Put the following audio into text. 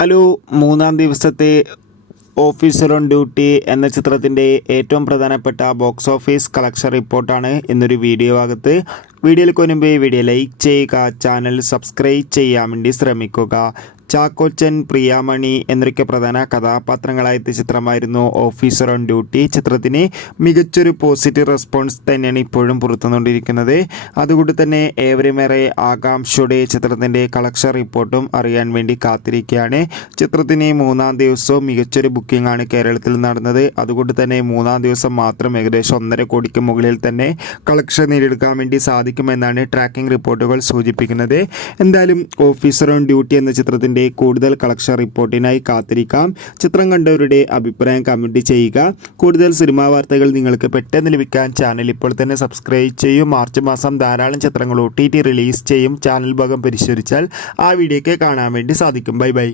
Hello, മൂന്നാം ദിവസത്തെ officer on duty എന്ന ചിത്രത്തിൻ്റെ ഏറ്റവും പ്രധാനപ്പെട്ട ബോക്സ് ഓഫീസ് കളക്ഷൻ റിപ്പോർട്ടാണ് ഇന്നൊരു വീഡിയോ ഭാഗത്ത്. വീഡിയോയിൽ കൊനുമ്പേ വീഡിയോ ലൈക്ക് ചെയ്യുക, ചാനൽ സബ്സ്ക്രൈബ് ചെയ്യാൻ വേണ്ടി ശ്രമിക്കുക. ചാക്കോച്ചൻ, പ്രിയാമണി എന്നൊക്കെ പ്രധാന കഥാപാത്രങ്ങളായ ചിത്രമായിരുന്നു ഓഫീസർ ഓൺ ഡ്യൂട്ടി. ചിത്രത്തിന് മികച്ചൊരു പോസിറ്റീവ് റെസ്പോൺസ് തന്നെയാണ് ഇപ്പോഴും പുറത്തുകൊണ്ടിരിക്കുന്നത്. അതുകൊണ്ട് തന്നെ ഏവരുമേറെ ആകാംക്ഷയോടെ ചിത്രത്തിൻ്റെ കളക്ഷൻ റിപ്പോർട്ടും അറിയാൻ വേണ്ടി കാത്തിരിക്കുകയാണ്. ചിത്രത്തിന് മൂന്നാം ദിവസവും മികച്ചൊരു ബുക്കിംഗ് ആണ് കേരളത്തിൽ നടന്നത്. അതുകൊണ്ട് തന്നെ മൂന്നാം ദിവസം മാത്രം ഏകദേശം 1.5 കോടിക്ക് മുകളിൽ തന്നെ കളക്ഷൻ നേടിയെടുക്കാൻ വേണ്ടി സാധിക്കുമെന്നാണ് ട്രാക്കിംഗ് റിപ്പോർട്ടുകൾ സൂചിപ്പിക്കുന്നത്. എന്തായാലും ഓഫീസർ ഓൺ ഡ്യൂട്ടി എന്ന ചിത്രത്തിൻ്റെ കൂടുതൽ കളക്ഷൻ റിപ്പോർട്ടിനായി കാത്തിരിക്കാം. ചിത്രം കണ്ടവരുടെ അഭിപ്രായം കമൻറ്റ് ചെയ്യുക. കൂടുതൽ സിനിമാ വാർത്തകൾ നിങ്ങൾക്ക് പെട്ടെന്ന് ലഭിക്കാൻ ചാനൽ ഇപ്പോൾ തന്നെ സബ്സ്ക്രൈബ് ചെയ്യും. മാർച്ച് മാസം ധാരാളം ചിത്രങ്ങൾ OTT റിലീസ് ചെയ്യും. ചാനൽ ഭാഗം പരിശോധിച്ചാൽ ആ വീഡിയോയ്ക്ക് കാണാൻ വേണ്ടി സാധിക്കും. Bye bye.